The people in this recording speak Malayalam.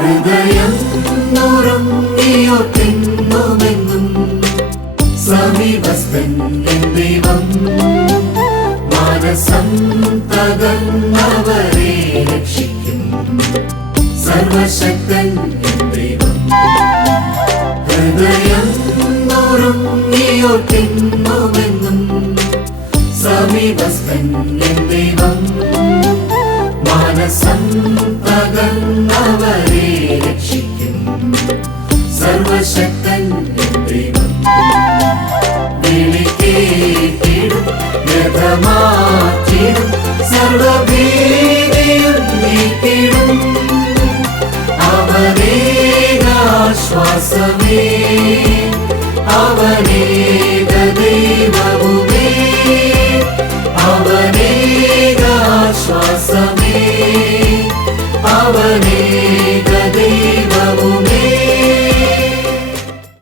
ഹൃദയം നുറുങ്ങിയോർക്കെന്നുമെന്നും സമീപസ്ഥൻ എൻ ദൈവം. മനസ്സം തകർന്നവരെ രക്ഷിക്കും സർവശക്തൻ എൻ ദൈവം. ഹൃദയം നുറുങ്ങിയോർക്കെന്നുമെന്നും സമീപസ്ഥൻ എൻ ദൈവം. മനസ്സം തകർന്നവരെ രക്ഷിക്കും സർവശക്തൻ എൻ ദൈവം. വിളിക്കേട്ടിടും വ്യഥമാറ്റിടും സർവഭീതിയും നീക്കിടും. അവനേകാശ്വാസമേ, അവനേ